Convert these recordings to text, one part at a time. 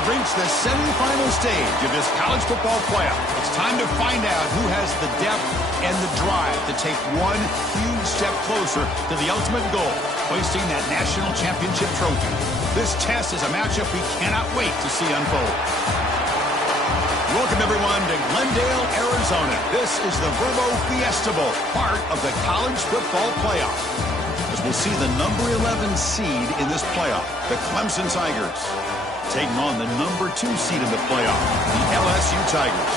have reached the semifinal stage of this college football playoff. It's time to find out who has the depth and the drive to take one huge step closer to the ultimate goal, hoisting that national championship trophy. This test is a matchup we cannot wait to see unfold. Welcome, everyone, to Glendale, Arizona. This is the Verbo Fiesta Bowl, part of the college football playoff. As we'll see the number 11 seed in this playoff, the Clemson Tigers, taking on the number 2 seed in the playoff, the LSU Tigers.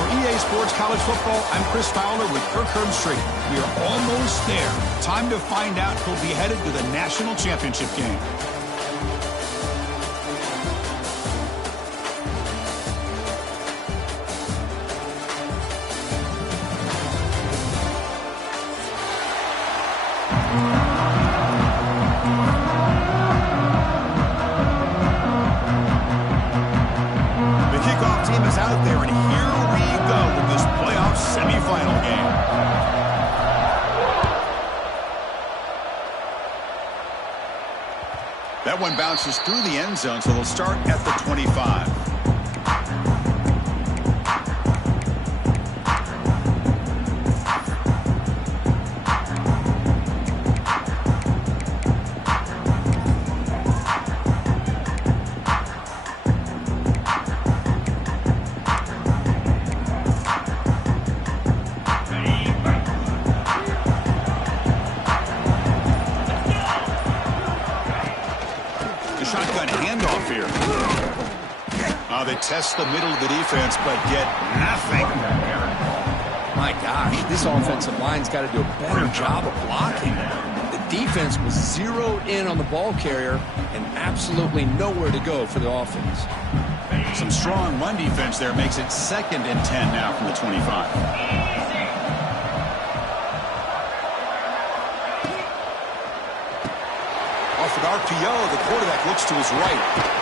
For EA Sports College Football, I'm Chris Fowler with Kirk Herbstreit. We are almost there. Time to find out who'll be headed to the national championship game. That one bounces through the end zone, so they'll start at the 25. They test the middle of the defense, but get nothing. My gosh, this offensive line's got to do a better job of blocking. The defense was zeroed in on the ball carrier and absolutely nowhere to go for the offense. Some strong run defense there makes it 2nd and 10 now from the 25. Off an RPO, the quarterback looks to his right.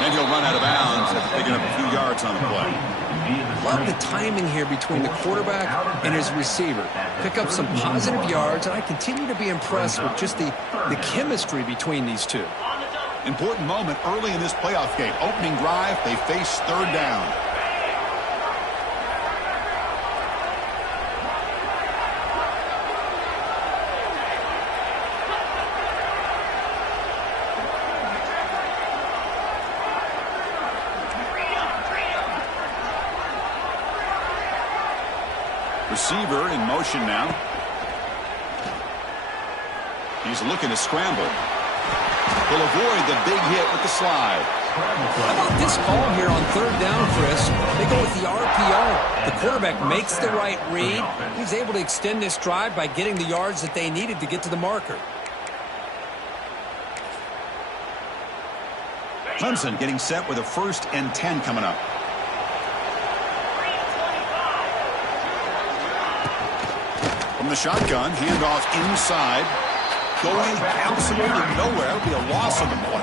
Then he'll run out of bounds after picking up a few yards on the play. Love the timing here between the quarterback and his receiver. Pick up some positive yards, and I continue to be impressed with just the chemistry between these two. Important moment early in this playoff game. Opening drive, they face 3rd down. Receiver in motion now. He's looking to scramble. He'll avoid the big hit with the slide. How about this call here on 3rd down, Chris? They go with the RPO. The quarterback makes the right read. He's able to extend this drive by getting the yards that they needed to get to the marker. Clemson getting set with a 1st and 10 coming up. From the shotgun, handoff inside. Going absolutely nowhere. That would be a loss on the play.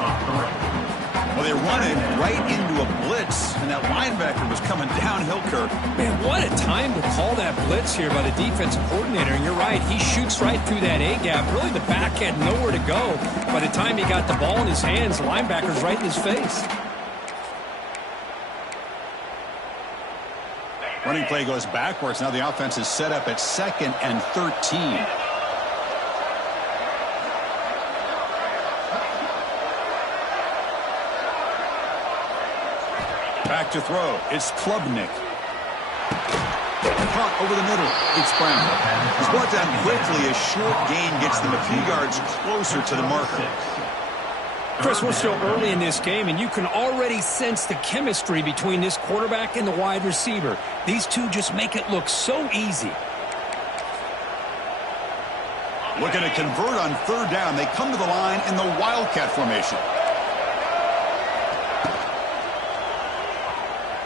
Well, they run it right into a blitz, and that linebacker was coming downhill, Kirk. Man, what a time to call that blitz here by the defensive coordinator. And you're right, he shoots right through that A-gap. Really, the back had nowhere to go. By the time he got the ball in his hands, the linebacker's right in his face. Running play goes backwards. Now the offense is set up at 2nd and 13. Back to throw. It's Klubnik. Caught over the middle. It's Brown. He's brought down quickly. A short gain gets them a few yards closer to the marker. Chris, we're still early in this game, and you can already sense the chemistry between this quarterback and the wide receiver. These two just make it look so easy. Looking to convert on 3rd down. They come to the line in the Wildcat formation.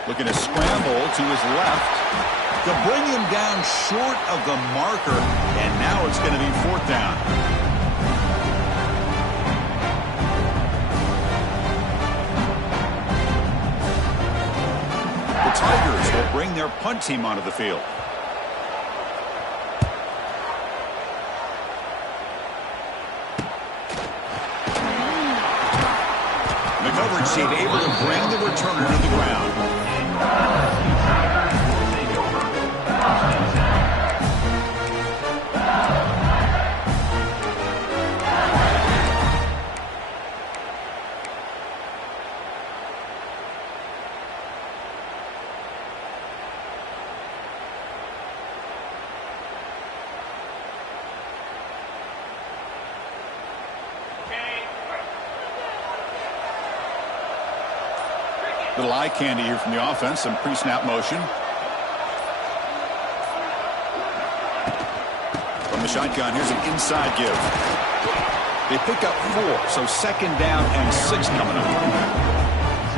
Looking to scramble to his left to bring him down short of the marker, and now it's going to be 4th down. Tigers will bring their punt team onto the field. coverage team able to bring the returner to the ground. Little eye candy here from the offense. Some pre-snap motion. From the shotgun, here's an inside give. They pick up 4, so second down and 6 coming up.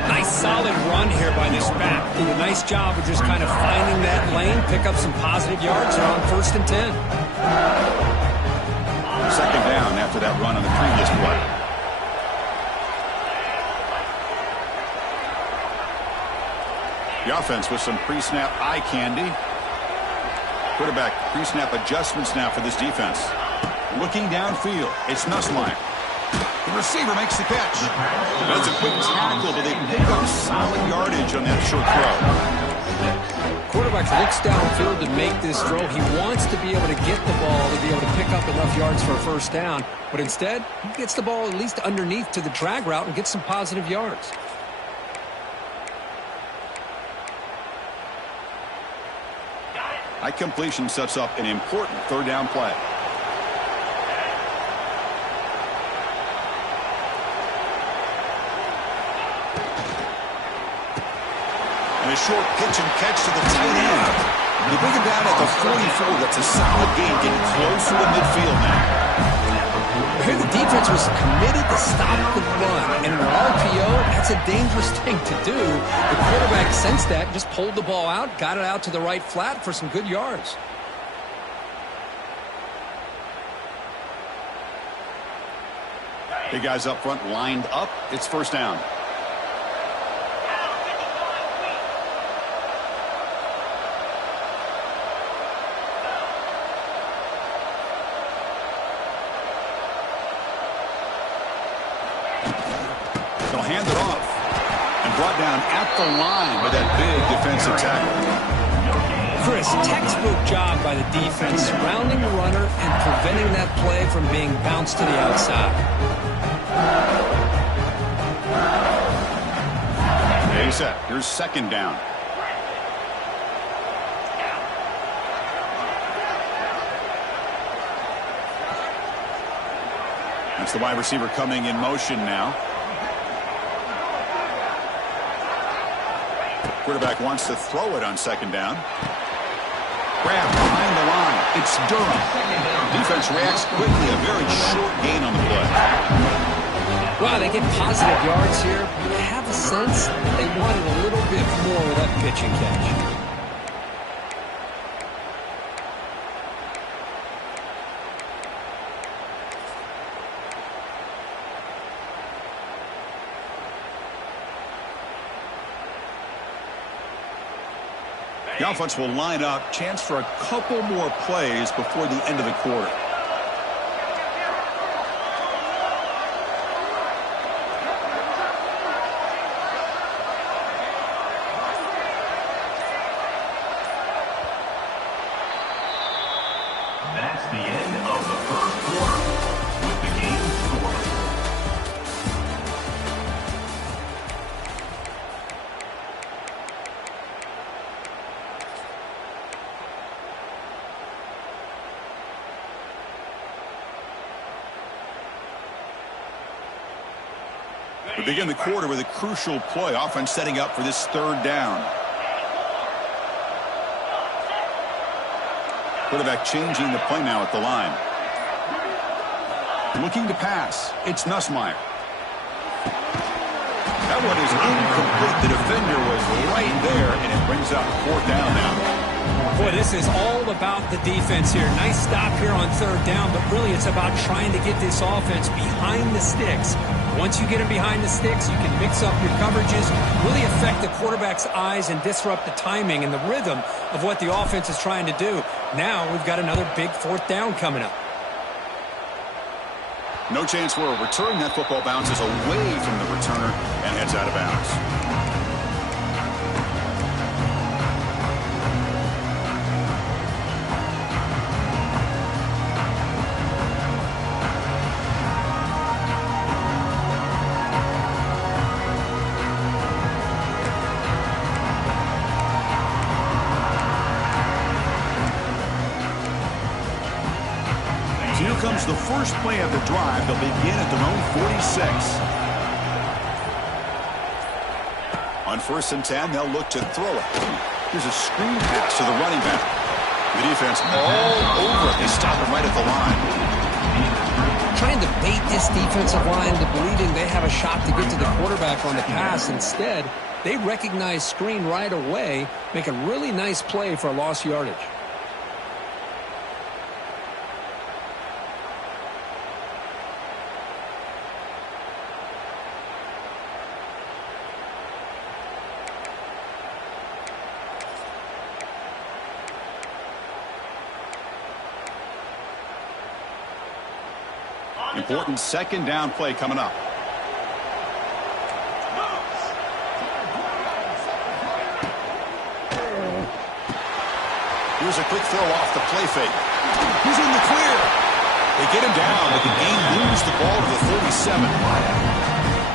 Nice solid run here by this back. Did a nice job of just kind of finding that lane, pick up some positive yards here on 1st and 10. Second down after that run on the previous play. The offense with some pre-snap eye candy. Quarterback pre-snap adjustments now for this defense. Looking downfield, it's Nussmeier. The receiver makes the catch. That's a quick tackle, but they pick up solid yardage on that short throw. Quarterback looks downfield to make this throw. He wants to be able to get the ball to be able to pick up enough yards for a first down. But instead, he gets the ball at least underneath to the drag route and gets some positive yards. High completion sets up an important third down play. And a short pitch and catch to the tight end. They bring him down at the 44. That's a solid gain, getting closer to midfield now. Here the defense was committed to stop the run. And in an RPO, that's a dangerous thing to do. The quarterback sensed that, just pulled the ball out, got it out to the right flat for some good yards. Big guys up front lined up. It's first down. They'll hand it off. And brought down at the line by that big defensive tackle. Chris, textbook job by the defense, surrounding the runner and preventing that play from being bounced to the outside. Okay, set. Here's second down. That's the wide receiver coming in motion now. Quarterback wants to throw it on second down. Grab behind the line. It's Durham. Defense reacts quickly. A very short gain on the play. Wow, they get positive yards here. I have a sense that they wanted a little bit more with that pitch and catch. The offense will line up. Chance for a couple more plays before the end of the quarter. That's the end of the first quarter with the game score. We begin the quarter with a crucial play. Offense setting up for this third down. Quarterback changing the play now at the line. Looking to pass. It's Nussmeier. That one is incomplete. The defender was right there, and it brings up fourth down now. Boy, this is all about the defense here. Nice stop here on third down, but really it's about trying to get this offense behind the sticks. Once you get them behind the sticks, you can mix up your coverages, really affect the quarterback's eyes and disrupt the timing and the rhythm of what the offense is trying to do. Now we've got another big fourth down coming up. No chance for a return. That football bounces away from the returner and heads out of bounds. Here comes the first play of the drive. They'll begin at their own 46. On 1st and 10, they'll look to throw it. Here's a screen pass to the running back. The defense all over it. They stop it right at the line. Trying to bait this defensive line into believing they have a shot to get to the quarterback on the pass. Instead, they recognize screen right away, make a really nice play for a lost yardage. Important 2nd down play coming up. Here's a quick throw off the play fake. He's in the clear. They get him down, but the game moves the ball to the 37.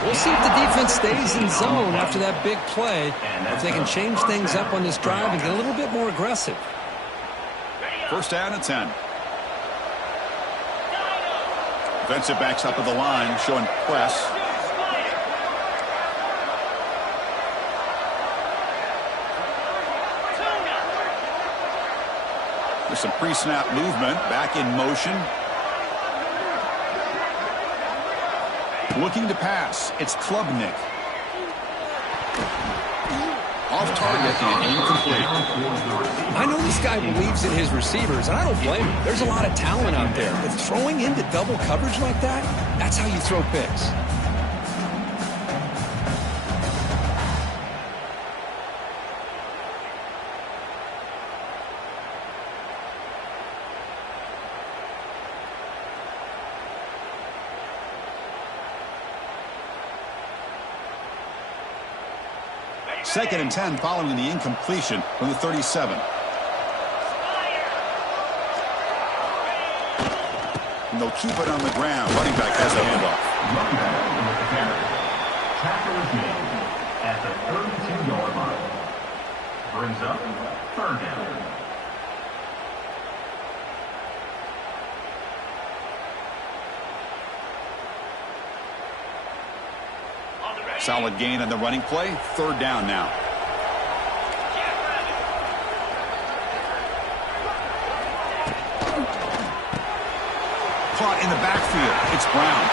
We'll see if the defense stays in zone after that big play, or if they can change things up on this drive and get a little bit more aggressive. 1st down and 10. Defensive backs up at the line, showing press. There's some pre-snap movement, back in motion. Looking to pass, it's Klubnik. Off target and incomplete. I know this guy believes in his receivers, and I don't blame him. There's a lot of talent out there. But throwing into double coverage like that, that's how you throw picks. Second and 10 following the incompletion from the 37. And they'll keep it on the ground. Running back has the handoff. Running back with the carry. Tackle is made at the 32-yard line. Brings up 3rd down. Solid gain on the running play. 3rd down now. Caught in the backfield. It's Brown.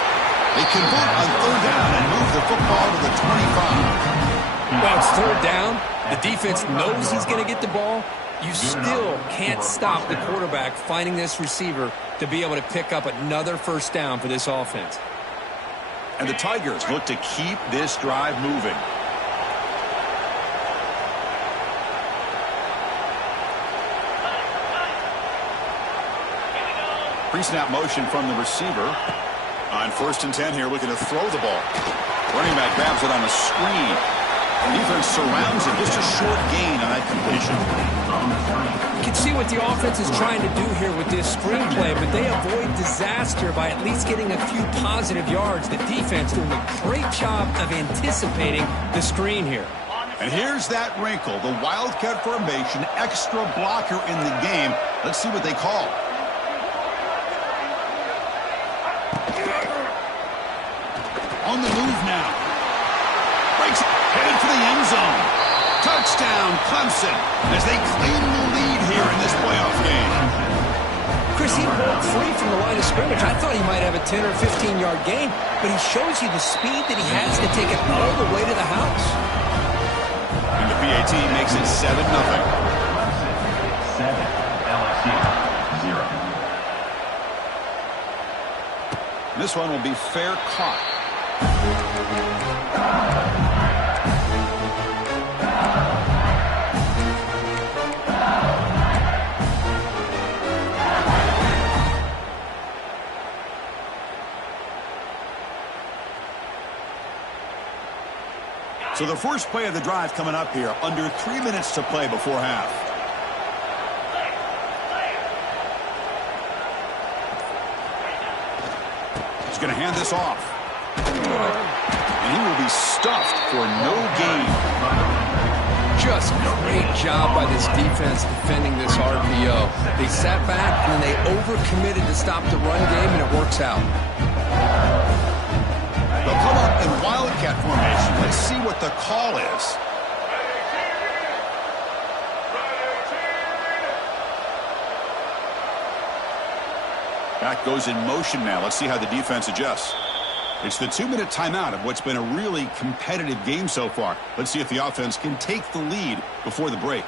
They convert on 3rd down and move the football to the 25. Well, it's 3rd down. The defense knows he's going to get the ball. You still can't stop the quarterback finding this receiver to be able to pick up another 1st down for this offense. And the Tigers look to keep this drive moving. Pre-snap motion from the receiver. On 1st and 10 here, looking to throw the ball. Running back grabs it on a screen. Defense surrounds it. Just a short gain on that completion. You can see what the offense is trying to do here with this screenplay, but they avoid disaster by at least getting a few positive yards. The defense doing a great job of anticipating the screen here. And here's that wrinkle, the Wildcat formation, extra blocker in the game. Let's see what they call. On the move now. Breaks it, headed for the end zone. Touchdown, Clemson, as they claim the lead here in this playoff game. Chris, he broke free from the line of scrimmage. I thought he might have a 10 or 15-yard gain, but he shows you the speed that he has to take it all the way to the house. And the PAT makes it 7-0. 7, LSU 0. This one will be fair caught. So the first play of the drive coming up here, under 3 minutes to play before half. He's going to hand this off. And he will be stuffed for no gain. Just great job by this defense defending this RPO. They sat back and then they overcommitted to stop the run game, and it works out. They'll come up in wildcat formation. Let's see what the call is. Back goes in motion now. Let's see how the defense adjusts. It's the 2-minute timeout of what's been a really competitive game so far. Let's see if the offense can take the lead before the break.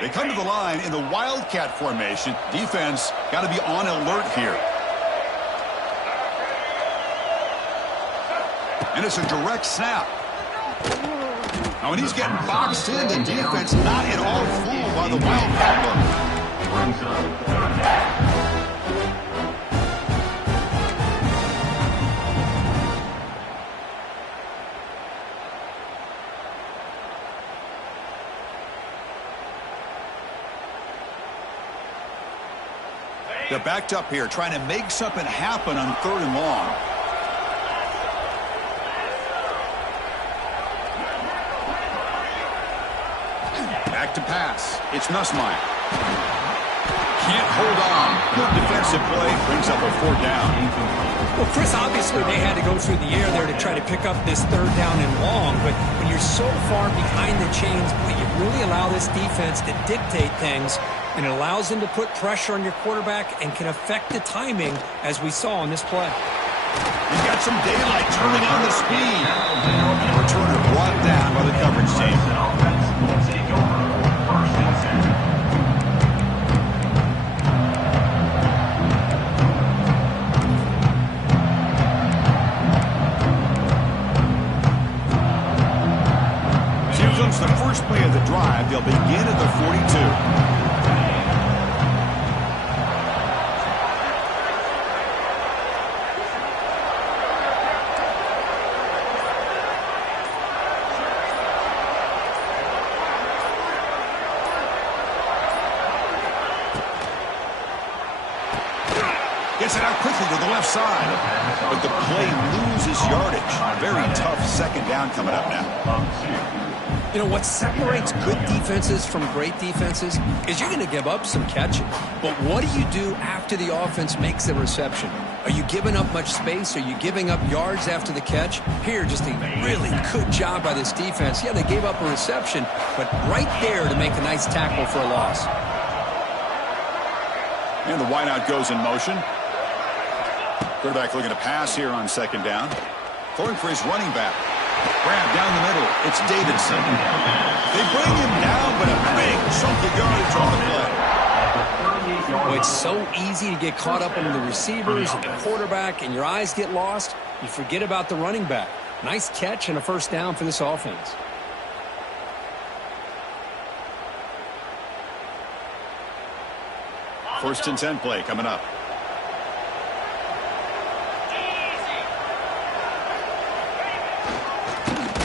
They come to the line in the wildcat formation. Defense got to be on alert here. And it's a direct snap. Now, when he's getting boxed in, the defense not at all fooled by the wildcat look. Brings up third down. They're backed up here, trying to make something happen on 3rd and long. Back to pass. It's Nussmeier. Can't hold on. Good defensive play. Brings up a 4th down. Well, Chris, obviously they had to go through the air there to try to pick up this 3rd down and long, but when you're so far behind the chains, you really allow this defense to dictate things, and it allows them to put pressure on your quarterback and can affect the timing, as we saw on this play. He's got some daylight turning on the speed. And a returner brought down by the coverage team. Offense will take over. 1st and 10. Here comes the first play of the drive. They'll begin at the 42. Gets it out quickly to the left side. But the play loses yardage. Very tough 2nd down coming up now. You know, what separates good defenses from great defenses is you're going to give up some catching. But what do you do after the offense makes the reception? Are you giving up much space? Are you giving up yards after the catch? Here, just a really good job by this defense. Yeah, they gave up a reception, but right there to make a nice tackle for a loss. And the wideout goes in motion. Quarterback looking to pass here on 2nd down. Throwing for his running back. Grab down the middle. It's Davidson. They bring him down, but a big chunk of yardage on the play. Oh, it's so easy to get caught up into the receivers and the quarterback, and your eyes get lost. You forget about the running back. Nice catch and a 1st down for this offense. First and 10 play coming up.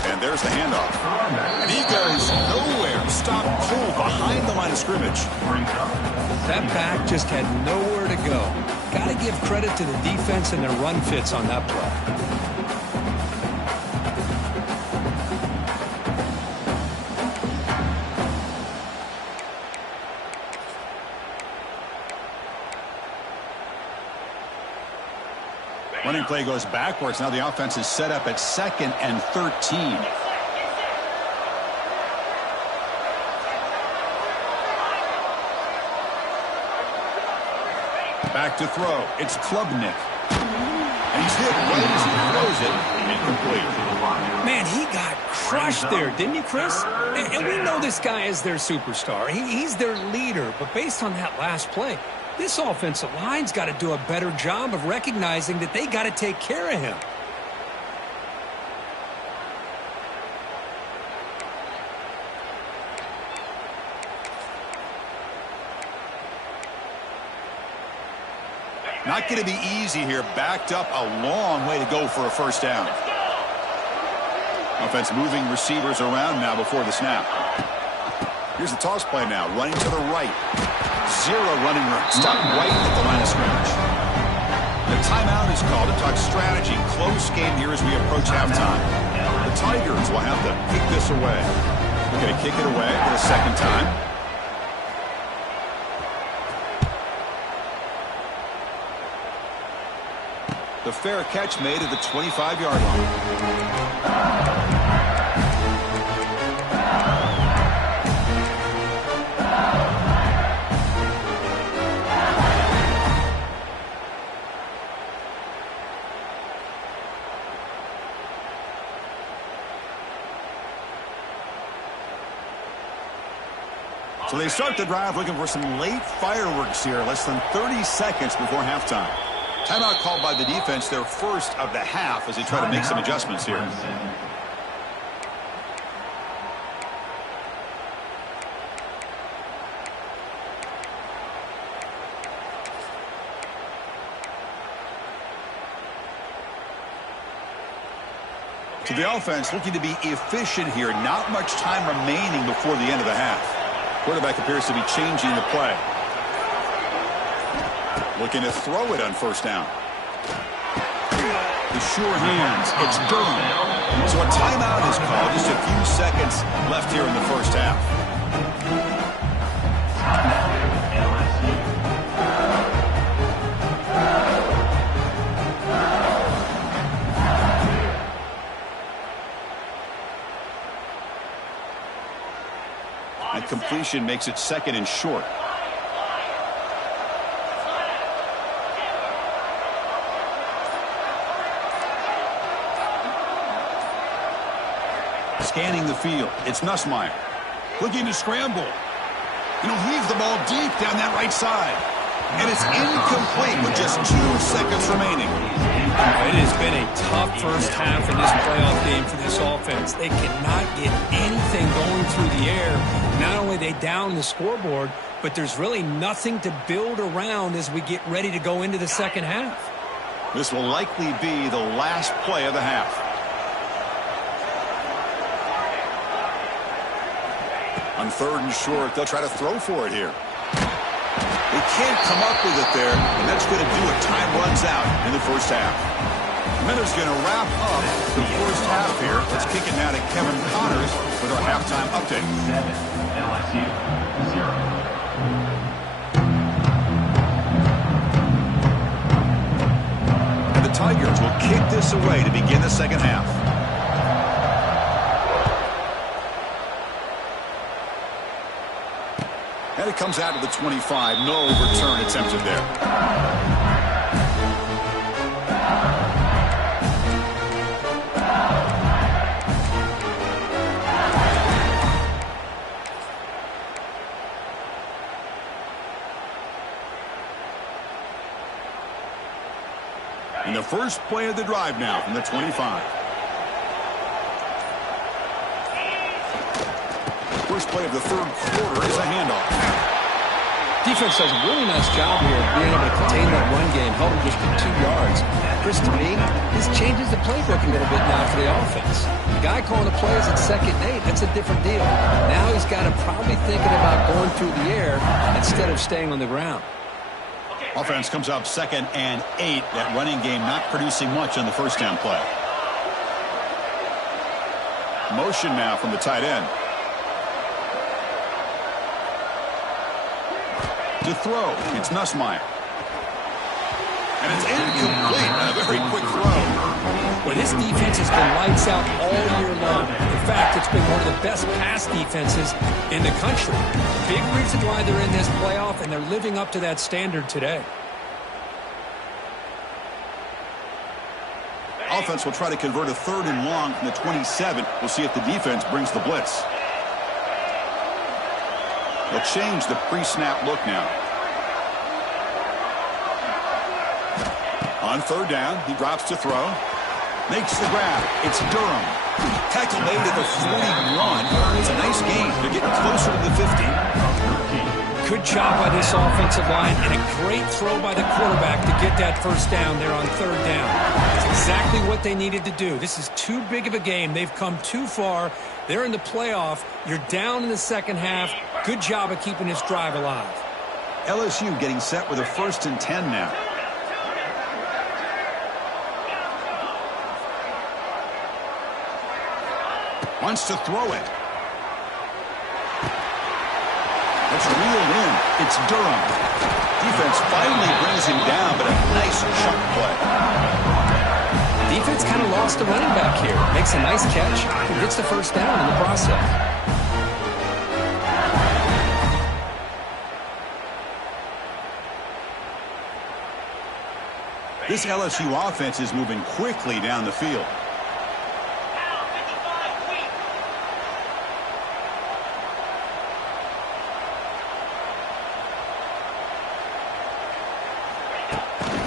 And there's the handoff. And he goes nowhere. Stop cold behind the line of scrimmage. That back just had nowhere to go. Got to give credit to the defense and their run fits on that play. Running play goes backwards. Now the offense is set up at 2nd and 13. Back to throw. It's Klubnik. And he's hit right as he throws it. Incomplete. Man, he got crushed there, didn't he, Chris? And we know this guy is their superstar. He's their leader. But based on that last play, this offensive line's got to do a better job of recognizing that they got to take care of him. Not going to be easy here. Backed up a long way to go for a first down. Offense moving receivers around now before the snap. Here's the toss play now. Running to the right. Zero running room. Stop right at the line of scrimmage. The timeout is called to talk strategy. Close game here as we approach halftime. The Tigers will have to kick this away. They're going to kick it away for the second time. The fair catch made at the 25-yard line. So they start the drive looking for some late fireworks here, less than 30 seconds before halftime. Timeout called by the defense, their first of the half, as they try to make some adjustments here. So the offense looking to be efficient here. Not much time remaining before the end of the half. Quarterback appears to be changing the play. Looking to throw it on first down. The sure hands. It's Durham. So a timeout is called. Just a few seconds left here in the first half. And completion makes it second and short. Scanning the field. It's Nussmeier. Looking to scramble. He'll heave the ball deep down that right side. And it's incomplete with just 2 seconds remaining. It has been a tough first half in this playoff game for this offense. They cannot get anything going through the air. Not only they down the scoreboard, but there's really nothing to build around as we get ready to go into the second half. This will likely be the last play of the half. On third and short, they'll try to throw for it here. They can't come up with it there, and that's going to do it. Time runs out in the first half. Miller's going to wrap up the first half here. Let's kick it now to Kevin Connors with our halftime update. 7, LSU 0. And the Tigers will kick this away to begin the second half. And it comes out to the 25. No return attempted there. And the first play of the drive now from the 25. First play of the third quarter is a handoff. Defense does a really nice job here of being able to contain that run game, held him just to 2 yards. Chris, to me, this changes the playbook a little bit now for the offense. The guy calling the plays at 2nd and 8, that's a different deal. Now he's got to probably thinking about going through the air instead of staying on the ground. Offense comes up 2nd and 8. That running game not producing much on the first down play. Motion now from the tight end. To throw, it's Nussmeier. And it's incomplete. A very quick throw. Well, this defense has been lights out all year long. In fact, it's been one of the best pass defenses in the country. Big reason why they're in this playoff, and they're living up to that standard today. Offense will try to convert a 3rd and long from the 27. We'll see if the defense brings the blitz. They'll change the pre-snap look now. On 3rd down, he drops to throw. Makes the grab. It's Durham. Tackle made at the 41. It's a nice gain. They're getting closer to the 50. Good job by this offensive line, and a great throw by the quarterback to get that first down there on third down. That's exactly what they needed to do. This is too big of a game. They've come too far. They're in the playoff. You're down in the second half. Good job of keeping this drive alive. LSU getting set with a 1st and 10 now. Wants to throw it. Let's reel in. It's Durham. Defense finally brings him down, but a nice chunk play. Defense kind of lost the running back here. Makes a nice catch and gets the first down in the process. This LSU offense is moving quickly down the field.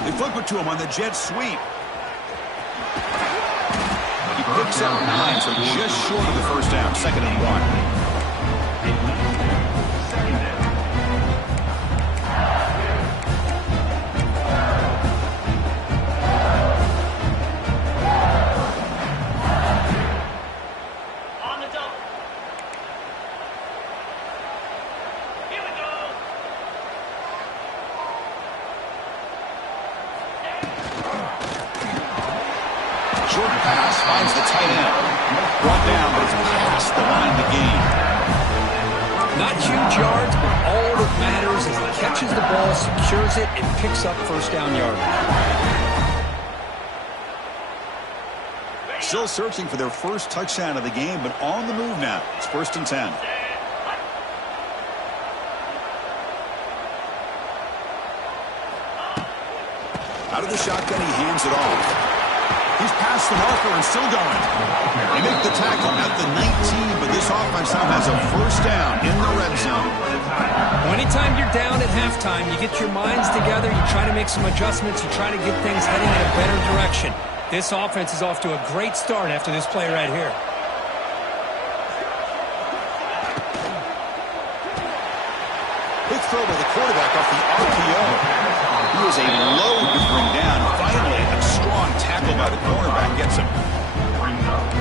They flip it to him on the jet sweep. He picks up 9, so just short of the first down. 2nd and 1. Short pass finds the tight end. Brought down, but it's past the line to gain. Not huge yards, but all that matters is he catches the ball, secures it, and picks up first down yardage. Still searching for their first touchdown of the game, but on the move now. It's 1st and 10. Out of the shotgun, he hands it off. He's past the marker and still going. They make the tackle at the 19, but this offense now has a first down in the red zone. Well, anytime you're down at halftime, you get your minds together, you try to make some adjustments, you try to get things heading in a better direction. This offense is off to a great start after this play right here. Big throw by the quarterback off the RPO. He was a load to bring down. Finally, a strong tackle by the cornerback gets him.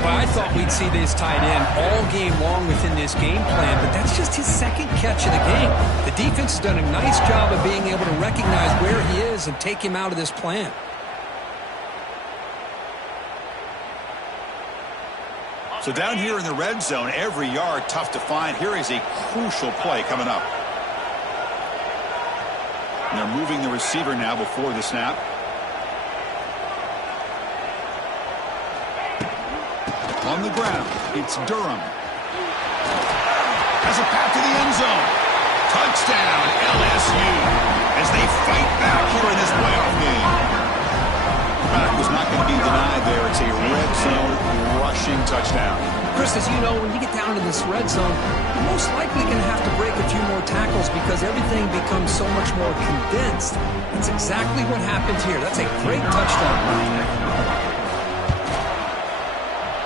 Well, I thought we'd see this tight end all game long within this game plan, but that's just his 2nd catch of the game. The defense has done a nice job of being able to recognize where he is and take him out of this plan. So down here in the red zone, every yard tough to find. Here is a crucial play coming up. And they're moving the receiver now before the snap. On the ground, it's Durham. Has a path to the end zone. Touchdown, LSU, as they fight back here in this playoff game. That was not going to be denied there. It's a red zone rushing touchdown. Chris, as you know, when you get down in this red zone, you're most likely going to have to break a few more tackles because everything becomes so much more condensed. That's exactly what happened here. That's a great touchdown.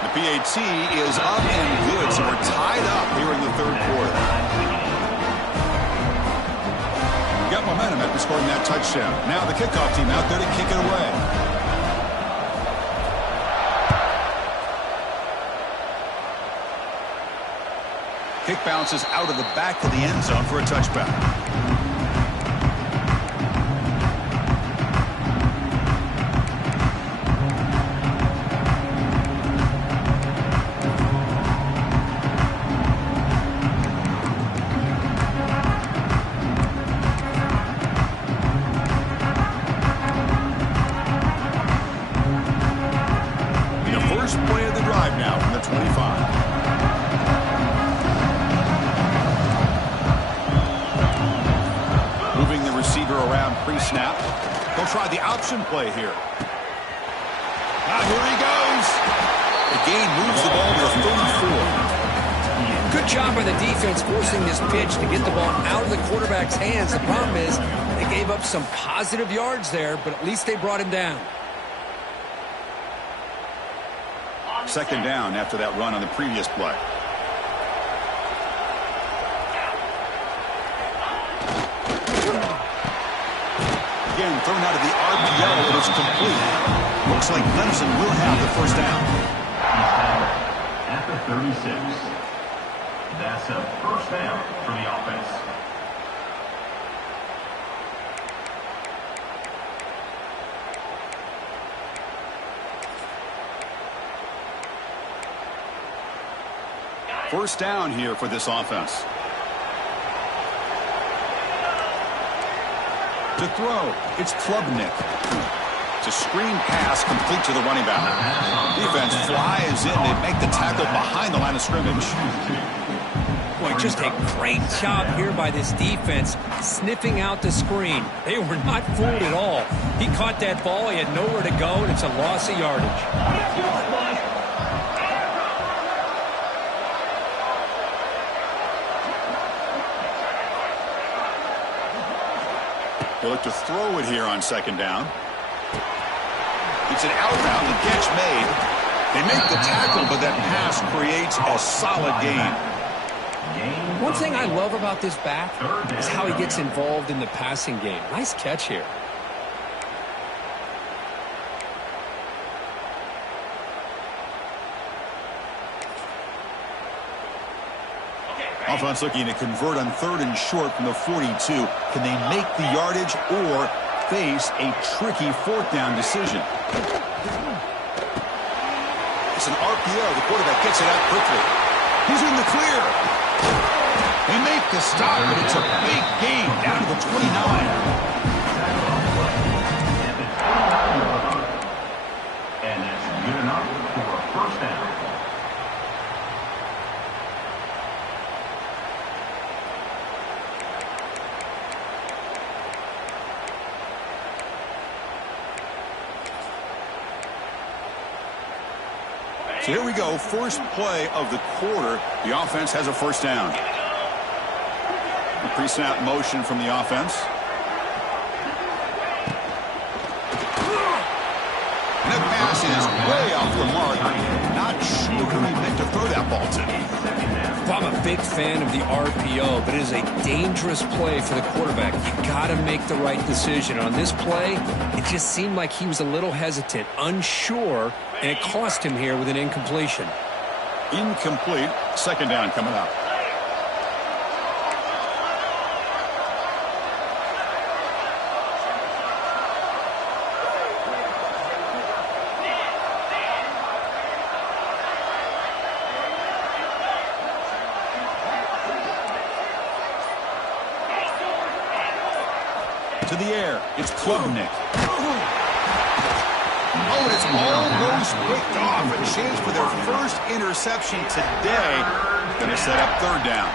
The PAT is up and good, so we're tied up here in the 3rd quarter. Got momentum after scoring that touchdown. Now the kickoff team out there to kick it away. Kick bounces out of the back of the end zone for a touchback. The first play of the drive now from the 25. Around pre-snap. They'll try the option play here. Here he goes. The gain moves the ball to the 34. Good job by the defense forcing this pitch to get the ball out of the quarterback's hands. The problem is they gave up some positive yards there, but at least they brought him down. 2nd down after that run on the previous play. thrown out of the RPO. It is complete. Looks like Clemson will have the first down. He's down at the 36. That's a first down for the offense. First down here for this offense. To throw, it's Klubnik. It's a screen pass complete to the running back. Defense flies in. They make the tackle behind the line of scrimmage. Boy, just a great job here by this defense, sniffing out the screen. They were not fooled at all. He caught that ball. He had nowhere to go, and it's a loss of yardage. They look to throw it here on second down. It's an out route. The catch made. They make the tackle, but that pass creates a solid gain. One thing I love about this back is how he gets involved in the passing game. Nice catch here. Offense looking to convert on 3rd and short from the 42. Can they make the yardage or face a tricky 4th down decision? It's an RPO. The quarterback gets it out quickly. He's in the clear. They make the stop, but it's a big gain down to the 29. And that's good enough for a first down. So here we go, first play of the quarter. The offense has a first down. The pre-snap motion from the offense. And that pass is way off the mark. Not sure who he meant to throw that ball to. Well, I'm a big fan of the RPO, but it is a dangerous play for the quarterback. You got to make the right decision. On this play, it just seemed like he was a little hesitant, unsure, and it cost him here with an incompletion. Incomplete. Second down coming up. To the air, it's Klubnik. Oh, and it's almost picked off. A chance for their first interception today. Going to set up 3rd down.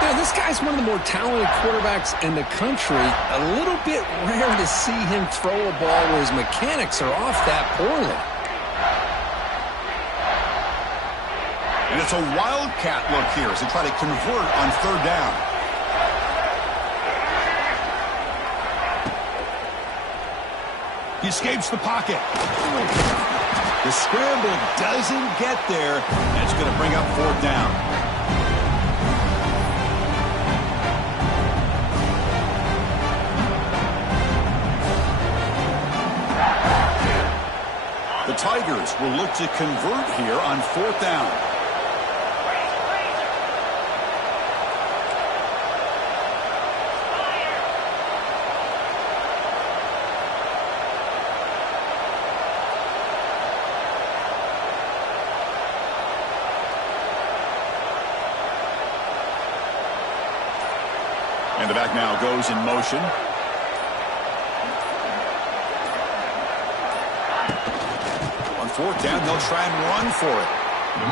Yeah, this guy's one of the more talented quarterbacks in the country. A little bit rare to see him throw a ball where his mechanics are off that poorly. And it's a wildcat look here as they try to convert on 3rd down. He escapes the pocket. The scramble doesn't get there. That's going to bring up 4th down. The Tigers will look to convert here on 4th down. And the back now goes in motion. On 4th down, they'll try and run for it.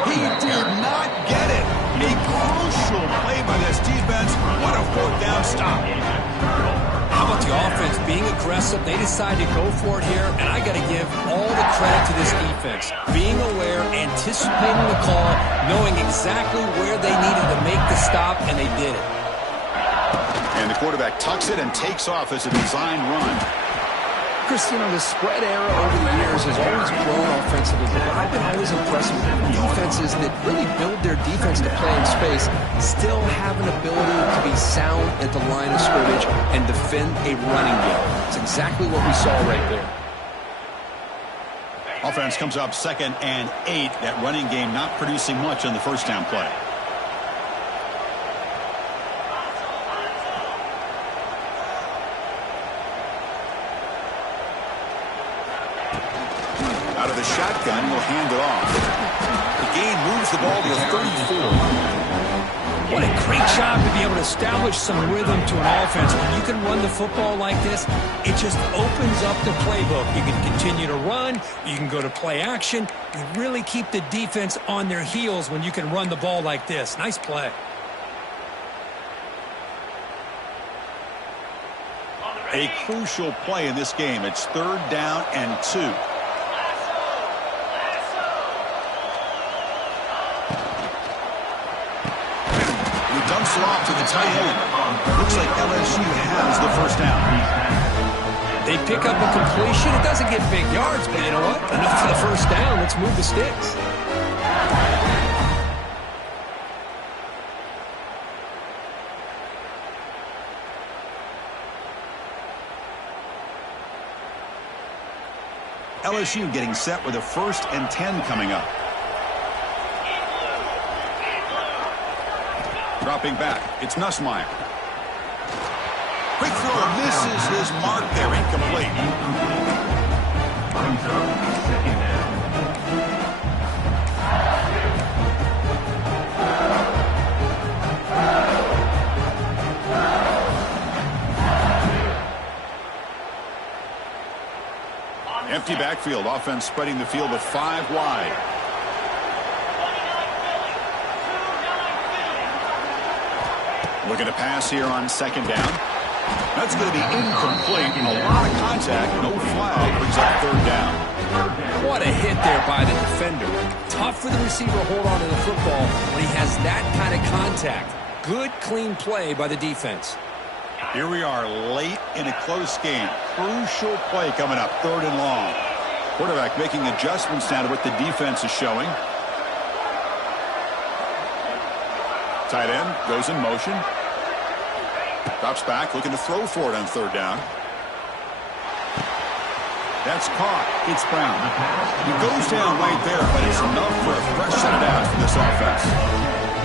He did not get it. A crucial play by this defense. What a 4th down stop. How about the offense being aggressive? They decided to go for it here, and I got to give all the credit to this defense. Being aware, anticipating the call, knowing exactly where they needed to make the stop, and they did it. And the quarterback tucks it and takes off as a design run. Chris, you know, the spread era over the years has always grown offensively, but what I've been always impressed with defenses that really build their defense to play in space still have an ability to be sound at the line of scrimmage and defend a running game. It's exactly what we saw right there. Offense comes up 2nd and 8. That running game not producing much on the first down play. Out of the shotgun, will hand it off. The gain moves the ball to the 34. What a great job to be able to establish some rhythm to an offense. When you can run the football like this, it just opens up the playbook. You can continue to run. You can go to play action. You really keep the defense on their heels when you can run the ball like this. Nice play. A crucial play in this game. It's 3rd down and 2. Dumps it off to the tight end. Looks like LSU has the first down. They pick up a completion. It doesn't get big yards, but you know what? Enough for the first down. Let's move the sticks. LSU getting set with a 1st and 10 coming up. Dropping back, it's Nussmeier. Quick throw, misses his mark there, incomplete. Brings up 2nd down. Empty backfield, offense spreading the field with 5 wide. Looking to pass here on 2nd down. That's going to be incomplete. A lot of contact. No flag. Brings up 3rd down. What a hit there by the defender. Tough for the receiver to hold on to the football when he has that kind of contact. Good, clean play by the defense. Here we are late in a close game. Crucial play coming up. 3rd and long. Quarterback making adjustments now to what the defense is showing. Tight end goes in motion. Drops back, looking to throw for it on 3rd down. That's caught. It's Brown. He goes down right there, but it's enough for a fresh set of downs for this offense.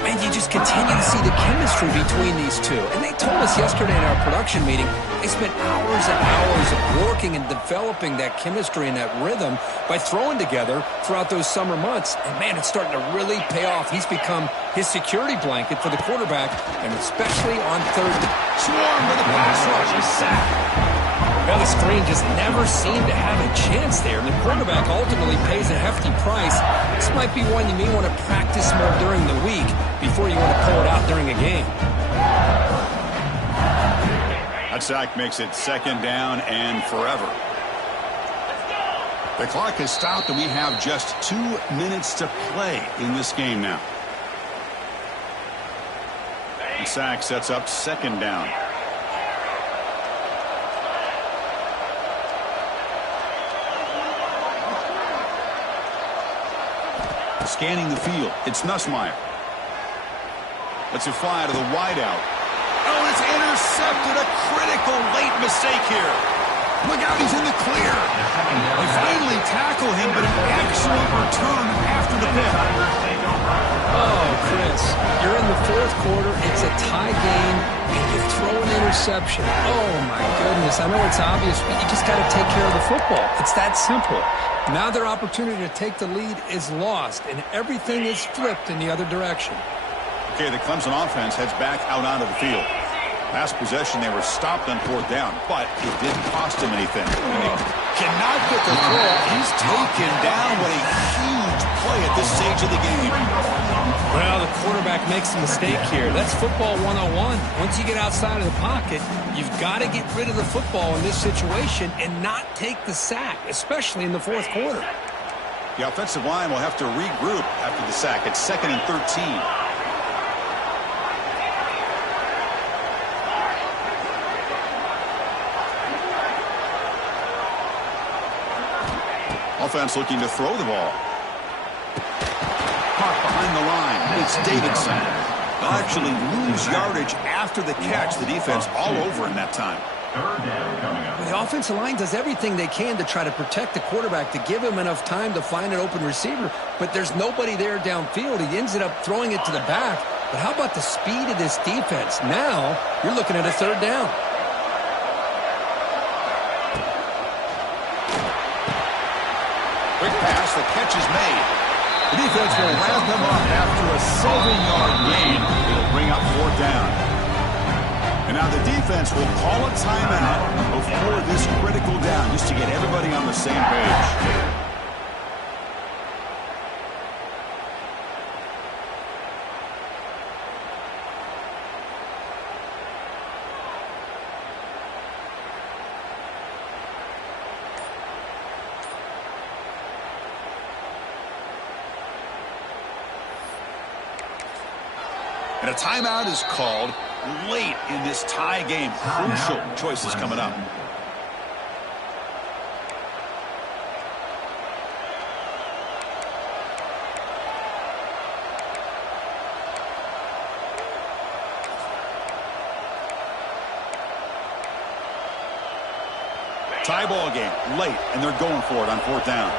And you just continue to see the chemistry between these two. And they told us yesterday in our production meeting, they spent hours and hours of working and developing that chemistry and that rhythm by throwing together throughout those summer months. And, man, it's starting to really pay off. He's become his security blanket for the quarterback, and especially on 3rd down. Swarm with a pass rush. He's sacked. Well, the screen just never seemed to have a chance there, and the quarterback ultimately pays a hefty price. This might be one you may want to practice more during the week before you want to pull it out during a game. That sack makes it 2nd down and forever. The clock has stopped, and we have just 2 minutes to play in this game now. The sack sets up 2nd down. Scanning the field, it's Nussmeier. Lets it fly to the wideout. Oh, it's intercepted. A critical late mistake here. Look out, he's in the clear. They finally tackle him, but an excellent return after the pick. Oh, Chris, you're in the 4th quarter. It's a tie game, and you throw an interception. Oh, my goodness. I know it's obvious, but you just got to take care of the football. It's that simple. Now their opportunity to take the lead is lost, and everything is flipped in the other direction. Okay, the Clemson offense heads back out onto the field. Last possession, they were stopped on 4th down, but it didn't cost him anything. Cannot get the throw. He's taken down. What a huge play at this stage of the game. Well, the quarterback makes a mistake here. That's football 101. Once you get outside of the pocket, you've got to get rid of the football in this situation and not take the sack, especially in the 4th quarter. The offensive line will have to regroup after the sack. It's 2nd and 13. offense looking to throw the ball. Caught behind the line. It's Davidson. They'll actually lose yardage after the catch. The defense all over in that time. Third down coming up. The offensive line does everything they can to try to protect the quarterback, to give him enough time to find an open receiver, but there's nobody there downfield. He ends up throwing it to the back. But how about the speed of this defense? Now you're looking at a third down. Quick pass, the catch is made. The defense will round them up after a 7-yard gain. It'll bring up fourth down. And now the defense will call a timeout before this critical down, just to get everybody on the same page. And a timeout is called late in this tie game. Crucial choices coming up. Tie ball game late, and they're going for it on fourth down.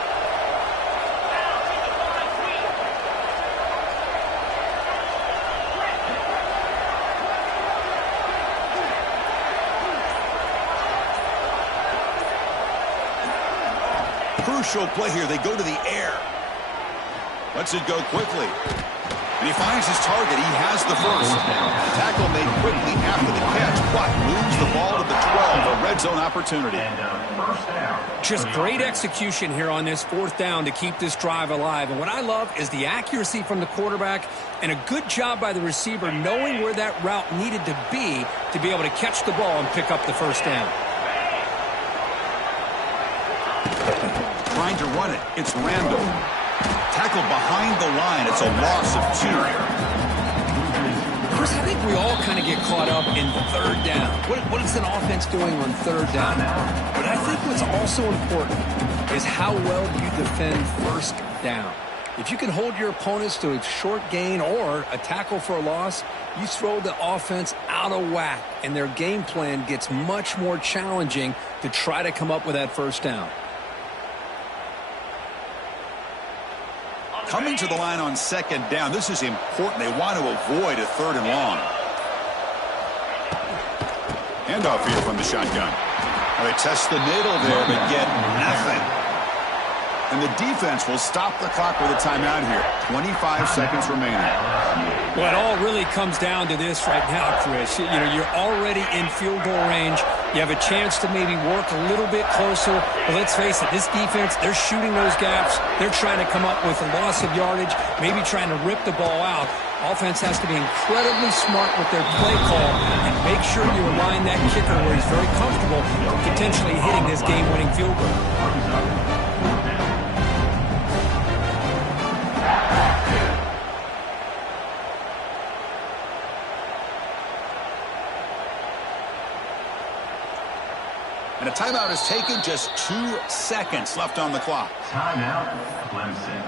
Crucial play here. They go to the air. Lets it go quickly. And he finds his target. He has the first. Tackle made quickly after the catch, but moves the ball to the 12. A red zone opportunity. First down. Just great execution here on this fourth down to keep this drive alive. And what I love is the accuracy from the quarterback and a good job by the receiver knowing where that route needed to be able to catch the ball and pick up the first down. Trying to run it. It's Randall. Tackled behind the line. It's a loss of 2. Chris, I think we all kind of get caught up in third down. What is an offense doing on third down? But I think what's also important is how well you defend first down. If you can hold your opponents to a short gain or a tackle for a loss, you throw the offense out of whack, and their game plan gets much more challenging to try to come up with that first down. Coming to the line on second down. This is important. They want to avoid a third and long. Handoff here from the shotgun. They test the middle there, but get nothing. And the defense will stop the clock with a timeout here. 25 seconds remaining. Well, it all really comes down to this right now, Chris. You know, you're already in field goal range. You have a chance to maybe work a little bit closer. But let's face it, this defense, they're shooting those gaps. They're trying to come up with a loss of yardage, maybe trying to rip the ball out. Offense has to be incredibly smart with their play call and make sure you align that kicker where he's very comfortable potentially hitting this game-winning field goal. And a timeout is taken. Just 2 seconds left on the clock. Timeout, Clemson.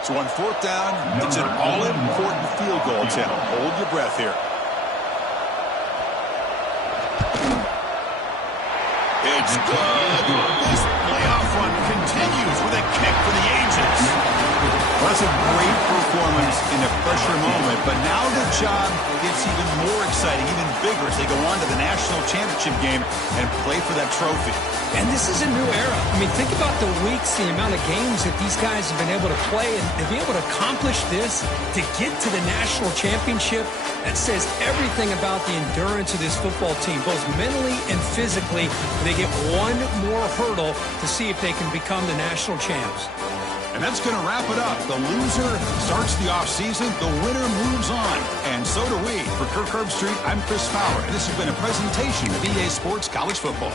So on fourth down, it's an all-important field goal attempt. Hold your breath here. It's good. This playoff run continues with a kick for the ages. Well, that's a great performance in a pressure moment, but now the job gets even more exciting, even bigger as they go on to the national championship game and play for that trophy. And this is a new era. I mean, think about the weeks, the amount of games that these guys have been able to play, and to be able to accomplish this, to get to the national championship, that says everything about the endurance of this football team, both mentally and physically. They get one more hurdle to see if they can become the national champs. And that's going to wrap it up. The loser starts the offseason. The winner moves on. And so do we. For Kirk Herbstreit, I'm Chris Fowler. And this has been a presentation of EA Sports College Football.